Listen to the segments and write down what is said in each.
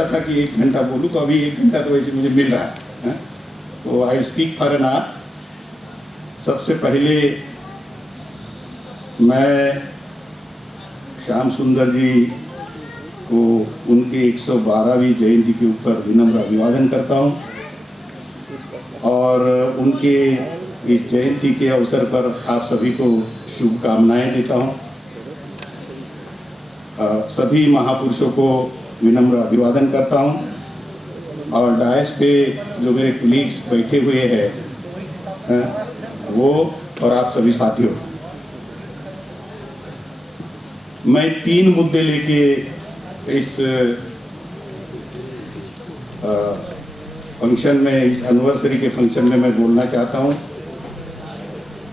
सोचा था कि 1 घंटा बोलूँ, तो अभी 1 घंटा तो वैसे मुझे मिल रहा है। तो I speak for an hour. सबसे पहले मैं श्याम सुंदर जी को उनकी 112वीं जयंती के ऊपर विनम्र अभिवादन करता हूँ और उनके इस जयंती के अवसर पर आप सभी को शुभकामनाएं देता हूँ। सभी महापुरुषों को विनम्र अभिवादन करता हूँ और डायस पे जो मेरे कुलीग्स बैठे हुए हैं वो और आप सभी साथियों, मैं 3 मुद्दे लेके इस फंक्शन में, इस एनिवर्सरी के फंक्शन में मैं बोलना चाहता हूँ।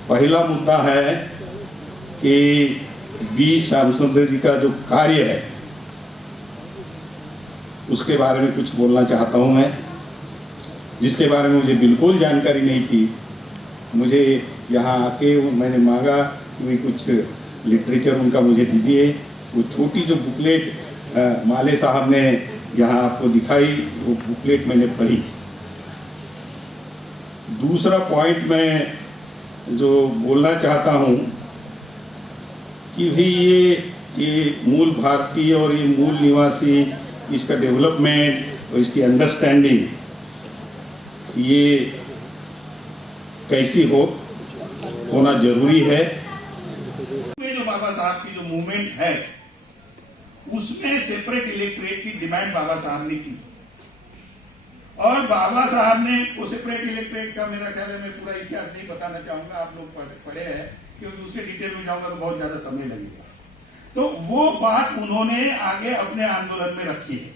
पहला मुद्दा है कि बी श्याम सुंदर जी का जो कार्य है उसके बारे में कुछ बोलना चाहता हूँ मैं, जिसके बारे में मुझे बिल्कुल जानकारी नहीं थी। मुझे यहाँ आके मैंने मांगा कि भाई कुछ लिटरेचर उनका मुझे दीजिए। वो छोटी जो बुकलेट माले साहब ने यहाँ आपको दिखाई, वो बुकलेट मैंने पढ़ी। दूसरा पॉइंट मैं जो बोलना चाहता हूँ कि भाई ये मूल भारतीय और ये मूल निवासी, इसका डेवलपमेंट और इसकी अंडरस्टैंडिंग ये कैसी होना जरूरी है। जो बाबा साहब की जो मूवमेंट है उसमें सेपरेट इलेक्ट्रेट की डिमांड बाबा साहब ने की और बाबा साहब ने वो सेपरेट इलेक्ट्रेट का, मेरा ख्याल है मैं पूरा इतिहास नहीं बताना चाहूंगा, आप लोग पढ़े हैं, क्योंकि उसके डिटेल में जाऊंगा तो बहुत ज्यादा समय लगेगा। तो वो बात उन्होंने आगे अपने आंदोलन में रखी है,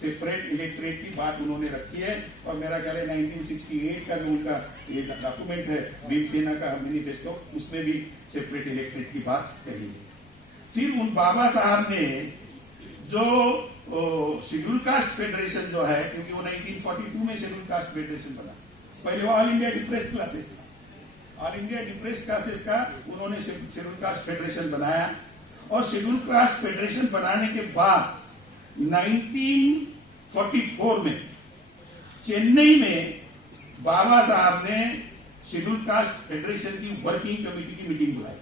सेपरेट इलेक्ट्रेट की बात उन्होंने रखी है और मेरा ख्याल है 1968 का जो उनका ये डॉक्यूमेंट है भीम सेना का मैनिफेस्टो, उसमें भी सेपरेट इलेक्ट्रेट की बात कही है। फिर उन बाबा साहब ने जो शेड्यूल कास्ट फेडरेशन जो है, क्योंकि वो 1942 में शेड्यूल कास्ट फेडरेशन बना, पहले वो ऑल इंडिया डिप्रेस्ड क्लासेस था, ऑल इंडिया डिप्रेस्ड क्लासेस का उन्होंने शेड्यूल कास्ट फेडरेशन बनाया और शेड्यूल कास्ट फेडरेशन बनाने के बाद 1944 में चेन्नई में बाबा साहब ने शेड्यूल कास्ट फेडरेशन की वर्किंग कमेटी की मीटिंग बुलाई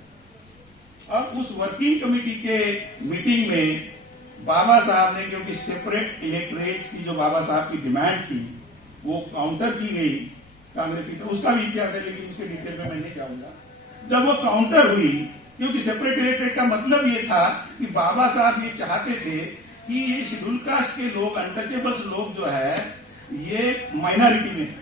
और उस वर्किंग कमेटी के मीटिंग में बाबा साहब ने, क्योंकि सेपरेट इलेक्टरेट्स की जो बाबा साहब की डिमांड थी वो काउंटर की गई कांग्रेस की, उसका भी इतिहास है लेकिन उसके डिटेल में मैं नहीं जाऊंगा। जब वो काउंटर हुई, क्योंकि सेपरेट इलेक्टरेट का मतलब ये था कि बाबा साहब ये चाहते थे कि ये शेड्यूल कास्ट के लोग, अनटचेबल्स लोग जो है ये माइनॉरिटी में,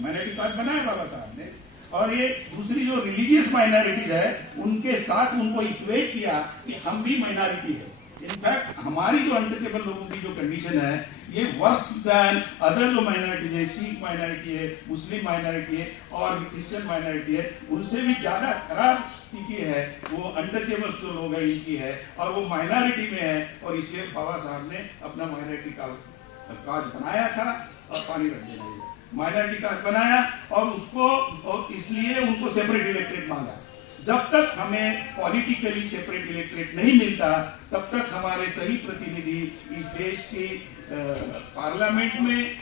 माइनॉरिटी कार्ड बनाया बाबा साहब ने, और ये दूसरी जो रिलीजियस माइनॉरिटीज है उनके साथ उनको इक्वेट किया कि हम भी माइनॉरिटी है। इनफैक्ट हमारी जो अनटचेबल लोगों की जो कंडीशन है ये वर्स देन अदर जो माइनॉरिटी है, सिख माइनॉरिटी है, मुस्लिम माइनॉरिटी है और क्रिश्चियन माइनॉरिटी है, उनसे भी ज्यादा खराब स्थिति है वो अनटचेबल्स जो लोग हैं इनकी है और वो माइनॉरिटी में है। और इसलिए बाबा साहब ने अपना माइनॉरिटी का कार्ड बनाया था और पानी रख देना, माइनॉरिटी कार्ड बनाया और उसको, और इसलिए उनको सेपरेट इलेक्ट्रेट मांगा। जब तक हमें पॉलिटिकली सेपरेट इलेक्ट्रेट नहीं मिलता तब तक हमारे सही प्रतिनिधि इस देश की पार्लियामेंट में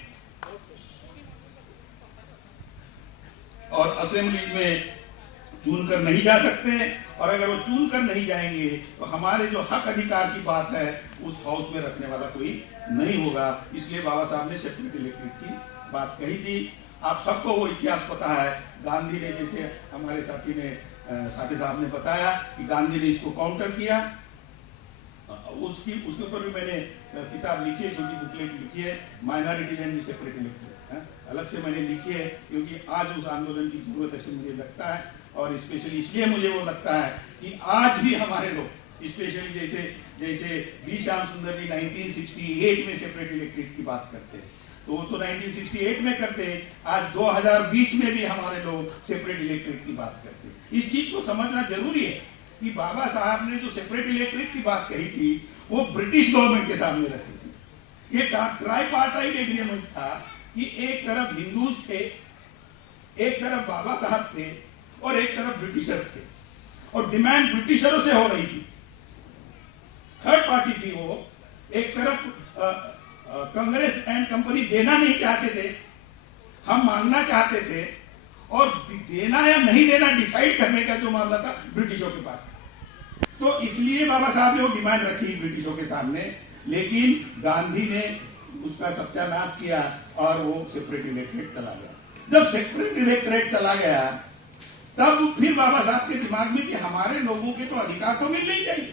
और असेंबली में चुनकर नहीं जा सकते, और अगर वो चुनकर नहीं जाएंगे तो हमारे जो हक अधिकार की बात है उस हाउस में रखने वाला कोई नहीं होगा। इसलिए बाबा साहब ने सेपरेट इलेक्ट्रेट की बात कही थी। आप सबको वो इतिहास पता है, गांधी ने, जैसे हमारे साथी ने साथी साहब ने बताया कि गांधी ने इसको काउंटर किया, उसके ऊपर भी मैंने किताब लिखी है, छोटी बुकलेट लिखी है, माइनॉरिटीज एंड सेपरेट इलेक्ट्रेट, अलग से मैंने लिखी है क्योंकि आज उस आंदोलन की जरूरत ऐसे मुझे लगता है। और स्पेशली इसलिए मुझे वो लगता है कि आज भी हमारे लोग, स्पेशली जैसे बी श्याम सुंदर जी 1968 में सेपरेट इलेक्ट्रेट की बात करते हैं, तो वो तो 1968 में करते हैं, आज 2020 में भी हमारे लोग सेपरेट इलेक्ट्रेट की बात करते हैं। इस चीज को समझना जरूरी है कि बाबा साहब ने जो सेपरेट इलेक्ट्रेट की बात कही थी वो ब्रिटिश गवर्नमेंट के सामने रखी थी। ये ट्राइपार्टाइट एग्रीमेंट था कि एक तरफ हिंदूज थे, एक तरफ बाबा साहब थे और एक तरफ ब्रिटिशर्स थे, और डिमांड ब्रिटिशरों से हो रही थी, थर्ड पार्टी थी वो, एक तरफ कांग्रेस एंड कंपनी देना नहीं चाहते थे, हम मांगना चाहते थे, और देना या नहीं देना डिसाइड करने का जो मामला था ब्रिटिशों के पास। तो इसलिए बाबा साहब ने वो डिमांड रखी ब्रिटिशों के सामने, लेकिन गांधी ने उसका सत्यानाश किया और वो सेपरेट इलेक्टोरेट चला गया। जब सेपरेट इलेक्टोरेट चला गया तब फिर बाबा साहब के दिमाग में कि हमारे लोगों के तो अधिकार तो मिलने ही चाहिए,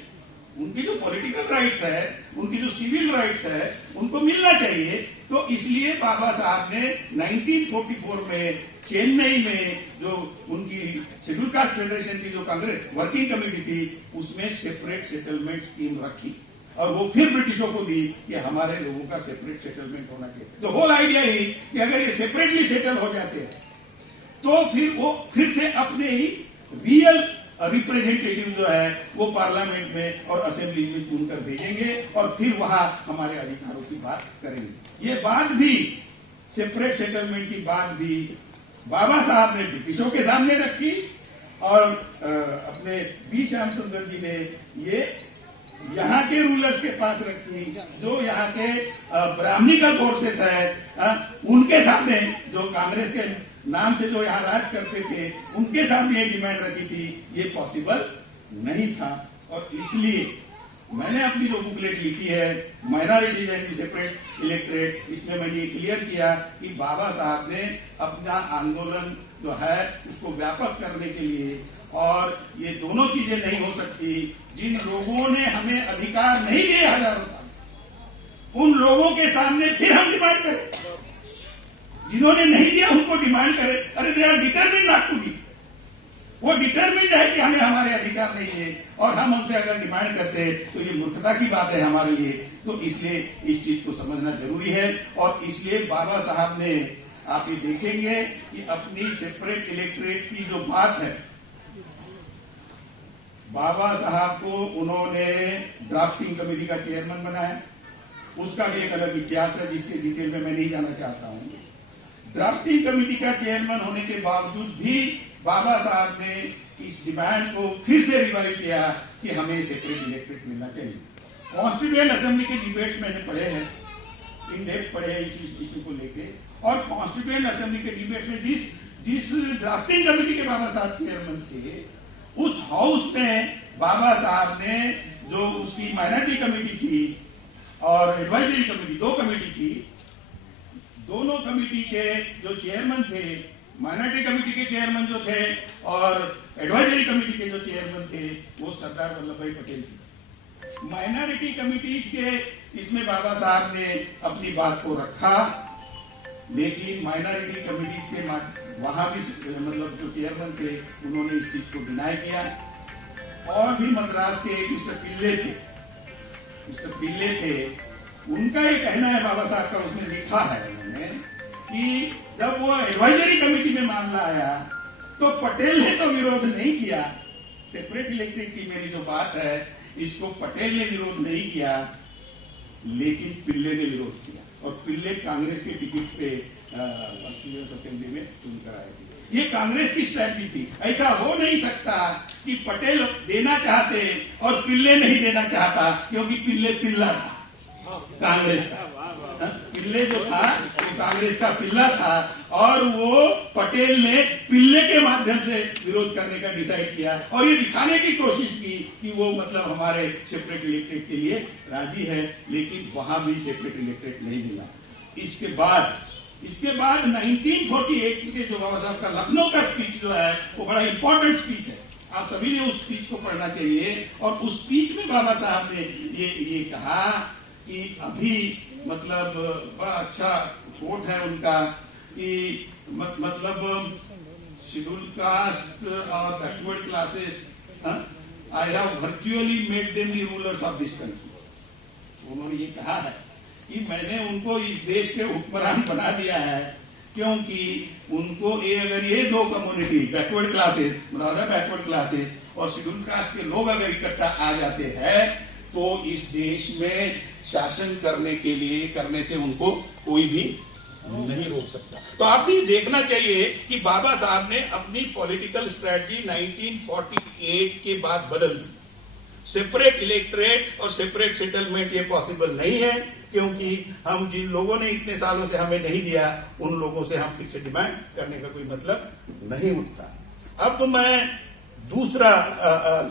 उनकी जो पॉलिटिकल राइट्स है, उनकी जो सिविल राइट्स है, उनको मिलना चाहिए। तो इसलिए बाबा साहब ने 1944 में चेन्नई में जो उनकी शेड्यूल कास्ट फेडरेशन की जो कांग्रेस वर्किंग कमेटी थी, उसमें सेपरेट सेटलमेंट स्कीम रखी और वो फिर ब्रिटिशों को दी कि हमारे लोगों का सेपरेट सेटलमेंट होना चाहिए। तो होल आइडिया ही कि अगर ये सेपरेटली सेटल हो जाते हैं तो फिर वो फिर से अपने ही रियल रिप्रेजेंटेटिव जो है वो पार्लियामेंट में और असेंबली में चुनकर भेजेंगे और फिर वहां हमारे अधिकारों की बात करेंगे। ये बात भी, सेपरेट सेटलमेंट की बात भी बाबा साहब ने ब्रिटिशों के सामने रखी और अपने बी श्याम सुंदर जी ने ये यहाँ के रूलर्स के पास रखी, जो यहाँ के ब्राह्मणिकल फोर्सेस है उनके सामने, जो कांग्रेस के नाम से जो यहाँ राज करते थे उनके सामने ये डिमांड रखी थी। ये पॉसिबल नहीं था और इसलिए मैंने अपनी जो बुकलेट लिखी है माइनॉरिटीज एंड सेपरेट इलेक्टोरेट, इसमें मैंने ये क्लियर किया कि बाबा साहब ने अपना आंदोलन जो है उसको व्यापक करने के लिए, और ये दोनों चीजें नहीं हो सकती। जिन लोगों ने हमें अधिकार नहीं दिए हजारों साल से, उन लोगों के सामने फिर हम डिमांड करें, जिन्होंने नहीं दिया उनको डिमांड करें। अरे they are determined not to give, वो डिटरमिन्ड है कि हमें हमारे अधिकार नहीं है और हम उनसे अगर डिमांड करते हैं तो ये मूर्खता की बात है हमारे लिए। तो इसलिए इस चीज को समझना जरूरी है और इसलिए बाबा साहब ने, आप ये देखेंगे कि अपनी सेपरेट इलेक्टोरेट की जो बात है, बाबा साहब को उन्होंने ड्राफ्टिंग कमेटी का चेयरमैन बनाया। उसका भी एक अलग इतिहास है जिसके डिटेल में मैं नहीं जाना चाहता हूं। ड्राफ्टिंग कमेटी का चेयरमैन होने के बावजूद भी बाबा साहब ने इस डिमांड को फिर से रिवाइव किया कि हमें सेपरेट इलेक्टोरेट मिलना चाहिए। कॉन्स्टिट्यूएंट असेंबली के डिबेट्स मैंने पढ़े हैं, इन डेप्थ पढ़े हैं इस इश्यू को लेके, और कॉन्स्टिट्यूएंट असेंबली के डिबेट में जिस ड्राफ्टिंग कमेटी के बाबा साहब चेयरमैन थे, उस हाउस में बाबा साहब ने जो उसकी माइनॉरिटी कमेटी थी और एडवाइजरी कमेटी, दो कमेटी थी, दोनों कमेटी के जो चेयरमैन थे, माइनॉरिटी कमेटी के चेयरमैन जो थे और एडवाइजरी कमेटी के जो चेयरमैन थे, वो सरदार वल्लभ भाई पटेल थे। माइनॉरिटी कमेटीज के इसमें बाबा साहब ने अपनी बात को रखा, लेकिन माइनॉरिटी कमेटीज के वहां भी मतलब जो चेयरमैन थे उन्होंने इस चीज को डिनाई किया। और भी मद्रास के एक मिस्टर पिल्ले थे, उनका ये कहना है बाबा साहब का, उसमें लिखा है उन्होंने कि जब वो एडवाइजरी कमेटी में मामला आया तो पटेल ने तो विरोध नहीं किया। सेपरेट इलेक्टोरेट की मेरी जो बात है, इसको पटेल ने विरोध नहीं किया, लेकिन पिल्ले ने विरोध किया और पिल्ले कांग्रेस के टिकट पे असेंबली में चुनकर आए थे। ये कांग्रेस की स्ट्रैटेजी थी। ऐसा हो नहीं सकता कि पटेल देना चाहते और पिल्ले नहीं देना चाहता, क्योंकि पिल्ला था कांग्रेस का, पिल्ले जो था वो कांग्रेस का पिल्ला था और वो पटेल ने पिल्ले के माध्यम से विरोध करने का डिसाइड किया और ये दिखाने की कोशिश की कि वो मतलब हमारे सेपरेट इलेक्टोरेट के लिए राजी है, लेकिन वहां भी सेपरेट इलेक्टोरेट नहीं मिला। इसके बाद 1948 के जो बाबा साहब का लखनऊ का स्पीच जो है वो बड़ा इंपॉर्टेंट स्पीच है, आप सभी ने उस स्पीच को पढ़ना चाहिए। और उस स्पीच में बाबा साहब ने ये कहा कि अभी मतलब बड़ा अच्छा कोट है उनका कि मतलब शेड्यूल कास्ट और backward classes, I have virtually made them the rulers of this country. उन्होंने ये कहा है कि मैंने उनको इस देश के हुक्मरान बना दिया है, क्योंकि उनको अगर ये दो कम्युनिटी बैकवर्ड क्लासेस, मतलब बैकवर्ड क्लासेस और शेड्यूल कास्ट के लोग अगर इकट्ठा आ जाते हैं तो इस देश में शासन करने से उनको कोई भी नहीं रोक सकता। तो आप भी देखना चाहिए कि बाबा साहब ने अपनी पॉलिटिकल स्ट्रेटजी 1948 के बाद बदल दी। सेपरेट इलेक्टोरेट और सेपरेट सेटलमेंट ये पॉसिबल नहीं है, क्योंकि हम जिन लोगों ने इतने सालों से हमें नहीं दिया उन लोगों से हम फिर से डिमांड करने का कोई मतलब नहीं उठता। अब तो मैं दूसरा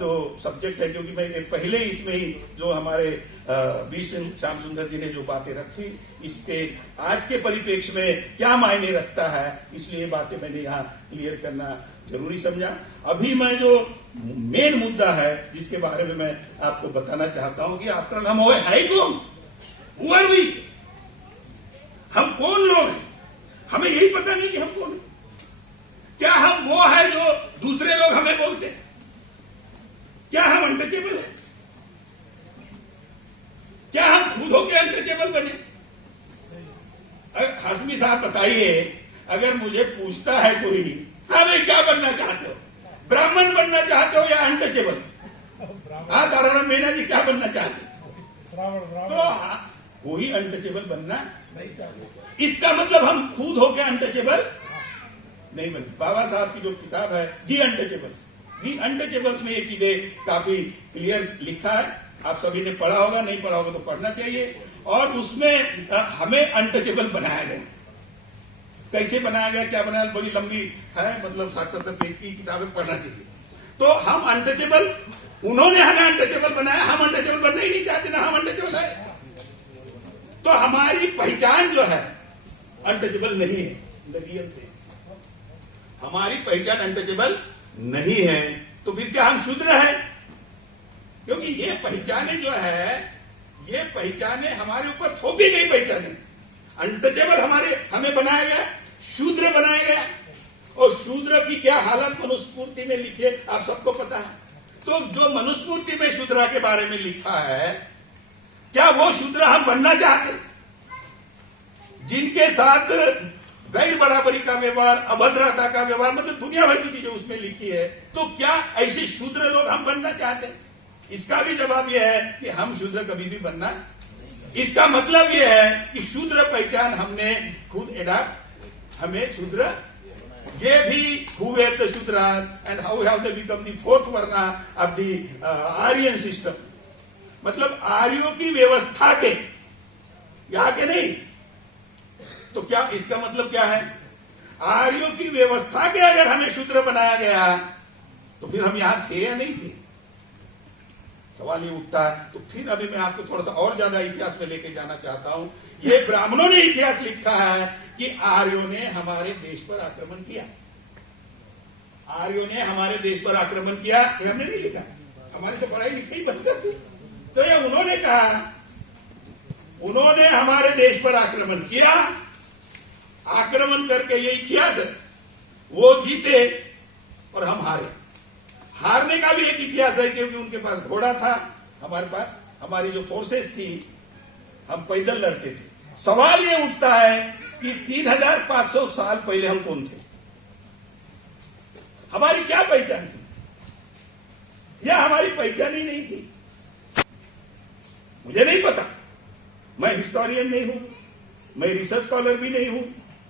जो सब्जेक्ट है, क्योंकि मैं पहले इसमें ही जो हमारे बी श्याम सुंदर जी ने जो बातें रखी, इसके आज के परिप्रेक्ष्य में क्या मायने रखता है, इसलिए बातें मैंने यहाँ क्लियर करना जरूरी समझा। अभी मैं जो मेन मुद्दा है जिसके बारे में मैं आपको बताना चाहता हूं कि आफ्टर हम है कौन, हम कौन लोग हैं, हमें यही पता नहीं कि हम कौन है। क्या हम वो है जो दूसरे लोग हमें बोलते हैं? क्या हम अनटचेबल है? क्या हम खुद होके अनटचेबल बने? हाशमी साहब बताइए, अगर मुझे पूछता है कोई, हाँ भाई क्या बनना चाहते हो, ब्राह्मण बनना चाहते हो या अनटचेबल? हाँ ताराराम मीना जी क्या बनना चाहते हो? तो कोई अनटचेबल बनना नहीं चाहते। इसका मतलब हम खुद होके अनटचेबल नहीं बने। बाबा साहब की जो किताब है दी अनटचेबल्स में ये चीजें काफी क्लियर लिखा है। आप सभी ने पढ़ा होगा, नहीं पढ़ा होगा तो पढ़ना चाहिए। और उसमें हमें अनटचेबल बनाया गया। कैसे बनाया गया, क्या बनाया, बड़ी लंबी है, मतलब 60-70 पेज की किताबें पढ़ना चाहिए। तो हम अनटचेबल, उन्होंने हमें अनटचेबल बनाया, हम अनटचेबल बनना ही नहीं चाहते ना, हम अनटचेबल है। तो हमारी पहचान जो है अनटचेबल नहीं है, रियल से हमारी पहचान अनटचेबल नहीं है। तो फिर क्या हम शूद्र हैं? क्योंकि ये पहचाने जो है, ये पहचाने हमारे ऊपर थोपी गई पहचाने। अनटचेबल हमें बनाया गया, शूद्र बनाया गया। और शूद्र की क्या हालत मनुस्मृति में लिखी है आप सबको पता है। तो जो मनुस्मृति में शूद्र के बारे में लिखा है, क्या वो शूद्र हम बनना चाहते? जिनके साथ गैर बराबरी का व्यवहार, अभद्रता का व्यवहार, मतलब दुनिया भर की चीजें उसमें लिखी है, तो क्या ऐसे शूद्र लोग हम बनना चाहते हैं? इसका भी जवाब यह है कि हम शूद्र कभी भी बनना। इसका मतलब यह है कि शूद्र पहचान हमने खुद एडॉप्ट, हमें शूद्र, ये भी who were the Shudra and how have they become the fourth varna of the Aryan system. मतलब आर्यों की व्यवस्था के, यहाँ के नहीं। तो क्या इसका मतलब क्या है? आर्यों की व्यवस्था के अगर हमें शूद्र बनाया गया तो फिर हम यहां थे या नहीं थे? सवाल ये उठता है। तो फिर अभी मैं आपको थोड़ा सा और ज्यादा इतिहास में लेके जाना चाहता हूं। ये ब्राह्मणों ने इतिहास लिखा है कि आर्यों ने हमारे देश पर आक्रमण किया। आर्यों ने हमारे देश पर आक्रमण किया, ये हमने नहीं लिखा, हमारी तो पढ़ाई लिखाई बंद कर दी। तो ये उन्होंने कहा, उन्होंने हमारे देश पर आक्रमण किया, आक्रमण करके ये इतिहास है, वो जीते और हम हारे। हारने का भी एक इतिहास है, क्योंकि उनके पास घोड़ा था, हमारे पास हमारी जो फोर्सेस थी, हम पैदल लड़ते थे। सवाल ये उठता है कि 3500 साल पहले हम कौन थे? हमारी क्या पहचान थी या हमारी पहचान ही नहीं थी? मुझे नहीं पता। मैं हिस्टोरियन नहीं हूं, मैं रिसर्च स्कॉलर भी नहीं हूं,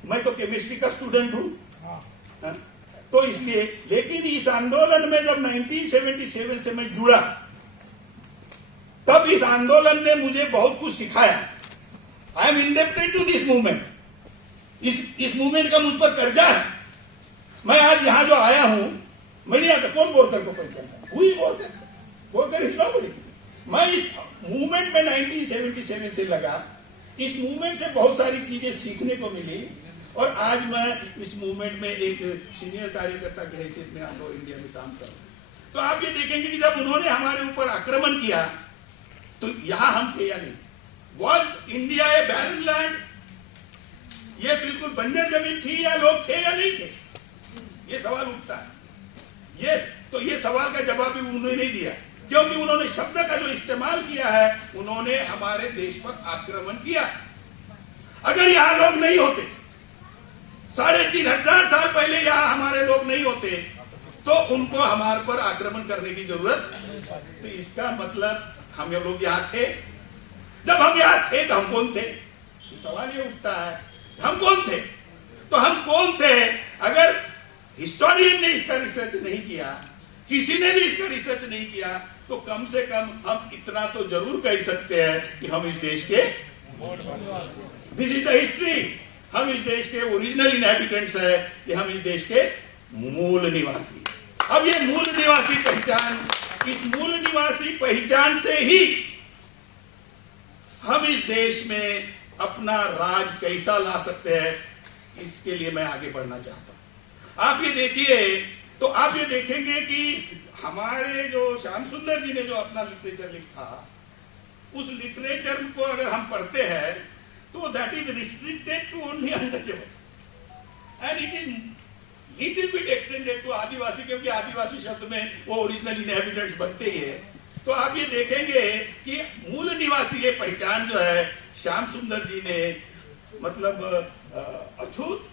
मैं तो केमिस्ट्री का स्टूडेंट हूं। तो इसलिए, लेकिन इस आंदोलन में जब 1977 से मैं जुड़ा, तब इस आंदोलन ने मुझे बहुत कुछ सिखाया। I am indebted to this movement. इस मूवमेंट का मुझ पर कर्जा है। मैं आज यहां जो आया हूं, मैं नहीं आता। कौन बोरकर को पहचानता? हुई बोरकर, बोरकर इज नोबडी। मैं इस मूवमेंट में 1977 से लगा। इस मूवमेंट से बहुत सारी चीजें सीखने को मिली और आज मैं इस मूवमेंट में एक सीनियर कार्यकर्ता की हैसियत में आंदोलन इंडिया में काम कर रहा हूं। तो आप ये देखेंगे कि जब उन्होंने हमारे ऊपर आक्रमण किया तो यहां हम थे या नहीं? Was India A barren land? ये बिल्कुल बंजर जमीन थी या लोग थे या नहीं थे? ये सवाल उठता है। ये सवाल का जवाब भी उन्होंने नहीं दिया, क्योंकि उन्होंने शब्द का जो इस्तेमाल किया है, उन्होंने हमारे देश पर आक्रमण किया। अगर यहां लोग नहीं होते, 3500 साल पहले यहां हमारे लोग नहीं होते, तो उनको हमारे पर आक्रमण करने की जरूरत। तो इसका मतलब हम लोग यहां थे। जब हम यहां थे तो हम कौन थे? तो सवाल ये उठता है, हम कौन थे? तो हम कौन थे? अगर हिस्टोरियन ने इसका रिसर्च नहीं किया, किसी ने भी इसका रिसर्च नहीं किया, तो कम से कम हम इतना तो जरूर कह सकते हैं कि हम इस देश के, दिस इज द हिस्ट्री, हम इस देश के ओरिजिनल इनहैबिटेंट्स है, कि हम इस देश के मूल निवासी। अब ये मूल निवासी पहचान, इस मूल निवासी पहचान से ही हम इस देश में अपना राज कैसा ला सकते हैं, इसके लिए मैं आगे बढ़ना चाहता हूं। आप ये देखिए, तो आप ये देखेंगे कि हमारे जो श्याम सुंदर जी ने जो अपना लिटरेचर लिखा, उस लिटरेचर को अगर हम पढ़ते हैं तो that is restricted to only untouchables and it is little bit extended to Adivasi, क्योंकि आदिवासी शब्द में वो ओरिजिनल इनहैबिटेंट्स बनते ही है। तो आप ये देखेंगे कि मूल निवासी ये पहचान जो है श्याम सुंदर जी ने मतलब अछूत,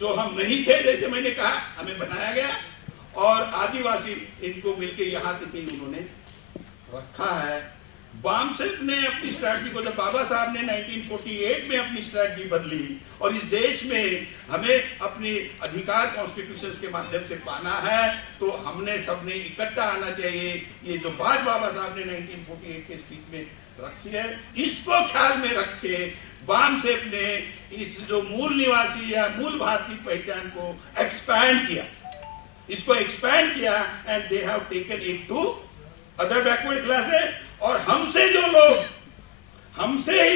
जो हम नहीं थे, जैसे मैंने कहा, हमें बनाया गया, और आदिवासी इनको मिलके यहां तक उन्होंने रखा है। बामसेप ने अपनी स्ट्रैटेजी को, जब बाबा साहब ने 1948 में अपनी स्ट्रैटेजी बदली और इस देश में हमें अपनी अधिकार कॉन्स्टिट्यूशन के माध्यम से पाना है, तो हमने सबने इकट्ठा आना चाहिए। ये जो बात बाबा साहब ने 1948 के स्पीच में रखी है, इसको ख्याल में रखे बामसेप ने इस जो मूल निवासी या मूल भारतीय पहचान को एक्सपैंड किया, इसको एक्सपैंड किया, and they have taken it to other backward classes. और हमसे ही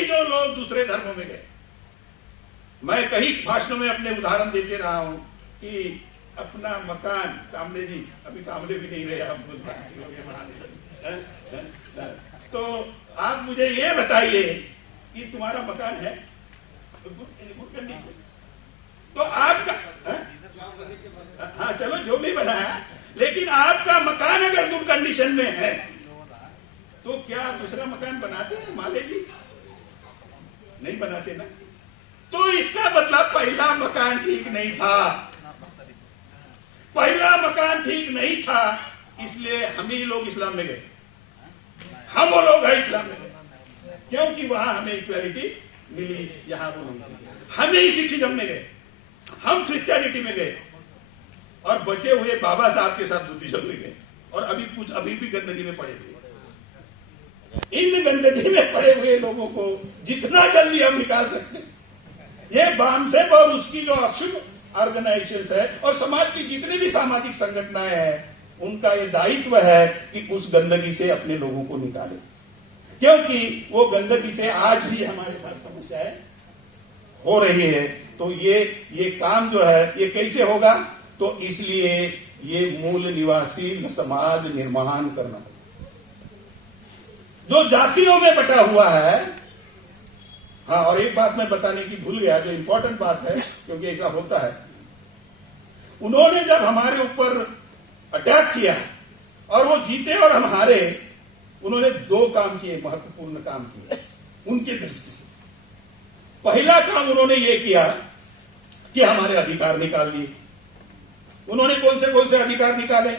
जो लोग दूसरे धर्मों में गए, मैं कई भाषणों में अपने उदाहरण देते रहा हूं कि अपना मकान, कामले जी, अभी कामले भी नहीं रहे, आप तो आप मुझे ये बताइए कि तुम्हारा मकान है गुड कंडीशन, तो आपका, हाँ चलो जो भी बनाया, लेकिन आपका मकान अगर गुड कंडीशन में है तो क्या दूसरा मकान बनाते हैं माले जी? नहीं बनाते ना। तो इसका मतलब पहला मकान ठीक नहीं था, पहला मकान ठीक नहीं था, इसलिए हम ही लोग इस्लाम में गए, हम वो लोग हैं इस्लाम में गए, क्योंकि वहां हमें इक्वालिटी मिली, यहां वो नहीं। हम ही सिखिज्म में गए, हम क्रिश्चियनिटी में गए, और बचे हुए बाबा साहब के साथ बुद्धिज्म में गए, और अभी भी गंदगी में पड़े हुए। इन गंदगी में पड़े हुए लोगों को जितना जल्दी हम निकाल सकते हैं, ये बामसेप और उसकी जो ऑफशूट ऑर्गेनाइजेशन है और समाज की जितनी भी सामाजिक संगठनाएं हैं, उनका ये दायित्व है कि उस गंदगी से अपने लोगों को निकाले, क्योंकि वो गंदगी से आज भी हमारे साथ समस्याएं हो रही है। तो ये काम जो है ये कैसे होगा? तो इसलिए ये मूल निवासी समाज निर्माण करना, जो जातियों में बटा हुआ है। हाँ, और एक बात मैं बताने की भूल गया, जो इंपॉर्टेंट बात है, क्योंकि ऐसा होता है, उन्होंने जब हमारे ऊपर अटैक किया और वो जीते और हम हारे, उन्होंने दो काम किए, महत्वपूर्ण काम किए उनकी दृष्टि से। पहला काम उन्होंने ये किया कि हमारे अधिकार निकाल लिए। उन्होंने कौन से अधिकार निकाले?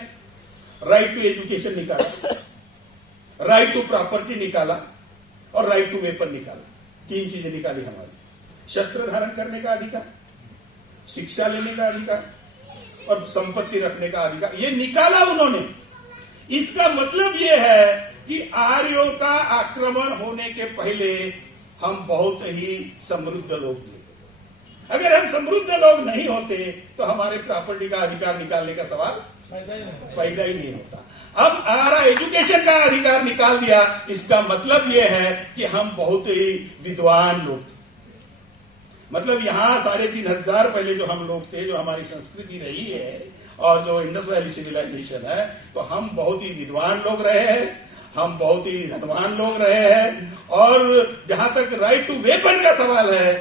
राइट टू एजुकेशन निकाला, राइट टू प्रॉपर्टी निकाला, और राइट टू वेपन निकाला। तीन चीजें निकाली हमारी: शस्त्र धारण करने का अधिकार, शिक्षा लेने का अधिकार, और संपत्ति रखने का अधिकार। ये निकाला उन्होंने। इसका मतलब ये है कि आर्यों का आक्रमण होने के पहले हम बहुत ही समृद्ध लोग थे। अगर हम समृद्ध लोग नहीं होते तो हमारे प्रॉपर्टी का अधिकार निकालने का सवाल पैदा ही नहीं होता। अब हमारा एजुकेशन का अधिकार निकाल दिया, इसका मतलब यह है कि हम बहुत ही विद्वान लोग थे। मतलब यहां 3500 पहले जो हम लोग थे, जो हमारी संस्कृति रही है और जो इंडस वैली सिविलाइजेशन है, तो हम बहुत ही विद्वान लोग रहे हैं, हम बहुत ही धनवान लोग रहे हैं। और जहां तक राइट टू वेपन का सवाल है,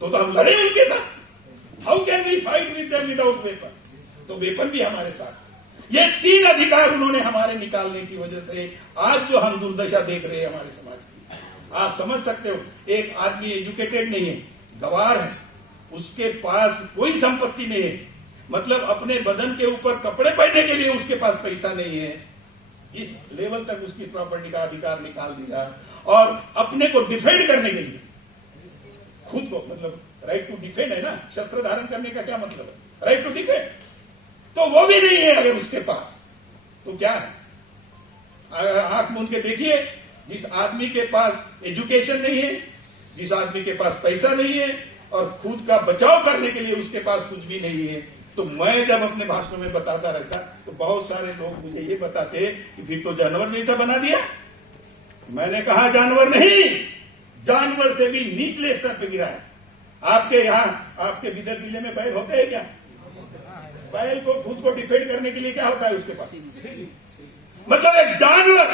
तो हम लड़े उनके साथ। How can we fight with them without weapon? तो वेपन भी हमारे साथ। ये तीन अधिकार उन्होंने हमारे निकालने की वजह से आज जो हम दुर्दशा देख रहे हैं हमारे समाज की, आप समझ सकते हो। एक आदमी एजुकेटेड नहीं है, गवार है, उसके पास कोई संपत्ति नहीं है, मतलब अपने बदन के ऊपर कपड़े पहनने के लिए उसके पास पैसा नहीं है। इस लेवल तक उसकी प्रॉपर्टी का अधिकार निकाल दिया। और अपने को डिफेंड करने के लिए खुद को, मतलब राइट टू डिफेंड है ना, शस्त्र धारण करने का क्या मतलब है? राइट टू डिफेंड, तो वो भी नहीं है अगर उसके पास, तो क्या है? आंख मूंद के देखिए, जिस आदमी के पास एजुकेशन नहीं है, जिस आदमी के पास पैसा नहीं है और खुद का बचाव करने के लिए उसके पास कुछ भी नहीं है, तो मैं जब अपने भाषणों में बताता रहता तो बहुत सारे लोग मुझे ये बताते कि फिर तो जानवर जैसा बना दिया। मैंने कहा जानवर नहीं, जानवर से भी निचले स्तर पर गिरा है। आपके यहाँ, आपके बिदर जिले में बैल होते हैं क्या? बैल को खुद को डिफेंड करने के लिए क्या होता है उसके पास? मतलब एक जानवर,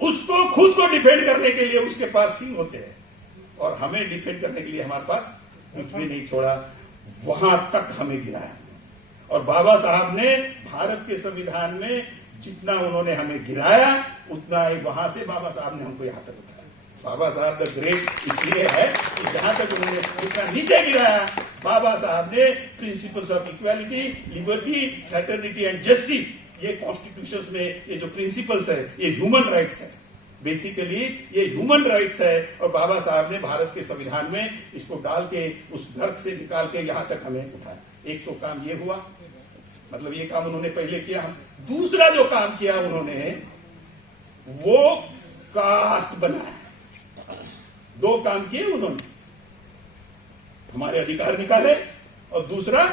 उसको खुद को डिफेंड करने के लिए उसके पास सींग होते हैं, और हमें डिफेंड करने के लिए हमारे पास कुछ भी नहीं छोड़ा। वहां तक हमें गिराया। और बाबा साहब ने भारत के संविधान में जितना उन्होंने हमें गिराया, उतना ही वहां से बाबा साहब ने हमको यहां तक उठाया। बाबा साहब द ग्रेट इसलिए है कि जहां तक उन्होंने जितना नीचे गिराया, बाबा साहब ने principles of equality, liberty, fraternity and justice, ये कॉन्स्टिट्यूशन में ये जो प्रिंसिपल्स है, ये ह्यूमन राइट्स है। बेसिकली ये ह्यूमन राइट्स है, और बाबा साहब ने भारत के संविधान में इसको डाल के, उस गर्भ से निकाल के यहां तक हमें उठाया। एक तो काम ये हुआ, मतलब ये काम उन्होंने पहले किया। दूसरा जो काम किया उन्होंने, वो कास्ट बनाया। दो काम किए उन्होंने, हमारे अधिकार निकाले, और दूसरा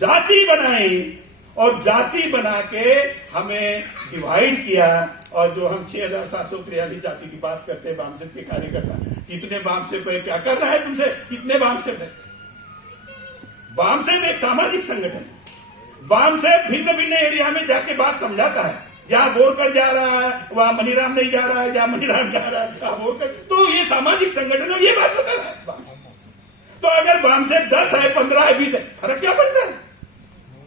जाति बनाई, और जाति बना के हमें डिवाइड किया। और जो हम 6,743 जाति की बात करते हैं, वामसेप के कार्यकर्ता, कितने वामसेप है, क्या कर रहा है तुमसे, कितने वामसेप है? वामसेप एक सामाजिक संगठन है। वामसेप भिन्न भिन्न एरिया में जाके बात समझाता है। जहां बोरकर जा रहा है वहां मनीराम नहीं जा रहा है, जहां मनीराम जा रहा है वहां बोरकर, तो ये सामाजिक संगठन है, ये बात बता रहा है। तो अगर वामसेप 10 है, 15 है, 20 है, फर्क क्या पड़ता है?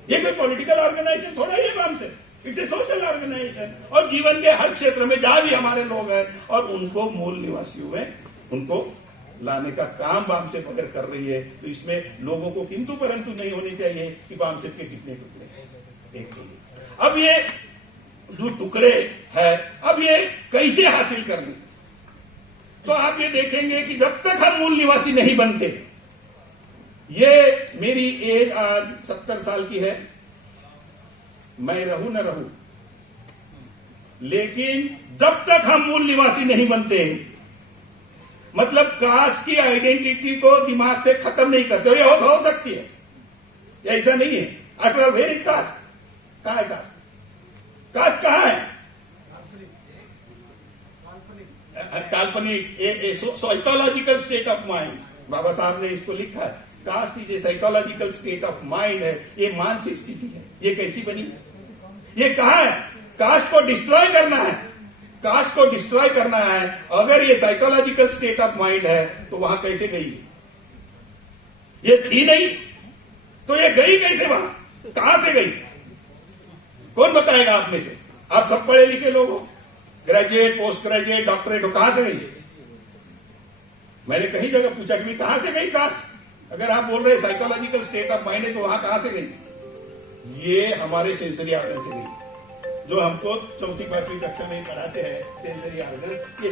ये कोई पॉलिटिकल ऑर्गेनाइजेशन थोड़ा ही है वामसेप, इट्स ए सोशल ऑर्गेनाइजेशन। और जीवन के हर क्षेत्र में जहां भी हमारे लोग हैं और उनको मूल निवासियों में उनको लाने का काम वामसेप अगर कर रही है, तो इसमें लोगों को किंतु परंतु नहीं होनी चाहिए कि वामसेप के कितने टुकड़े एक के। अब ये जो टुकड़े है, अब ये कैसे हासिल करने? तो आप ये देखेंगे कि जब तक हम मूल निवासी नहीं बनते, ये मेरी एज आज 70 साल की है, मैं रहूं न रहूं, लेकिन जब तक हम मूल निवासी नहीं बनते, मतलब कास्ट की आइडेंटिटी को दिमाग से खत्म नहीं करते। और ये हो सकती है, ऐसा नहीं है। After where is caste? कहां है कास्ट? कास्ट कहां है? काल्पनिक, psychological state of mind. Baba Saheb ने इसको लिखा है, caste is a psychological state of mind है। ये मानसिक स्थिति है। ये कैसी बनी? ये कहां है? कास्ट को डिस्ट्रॉय करना है, कास्ट को डिस्ट्रॉय करना है। अगर ये साइकोलॉजिकल स्टेट ऑफ माइंड है, तो वहां कैसे गई? ये थी नहीं, तो ये गई कैसे वहां? कहां से गई? कौन बताएगा आप में से? आप सब पढ़े लिखे लोग हो, ग्रेजुएट, पोस्ट ग्रेजुएट, डॉक्टरेट हो, कहां से गई? मैंने कई जगह पूछा कि कहां से गई कास्ट? अगर आप बोल रहे साइकोलॉजिकल स्टेट ऑफ माइंड है, तो वहां कहां से गई? ये हमारे सेंसरी ऑर्गन से गई, जो हमको चौथी 5वीं कक्षा में पढ़ाते हैं। सेंसरी ऑर्गन ये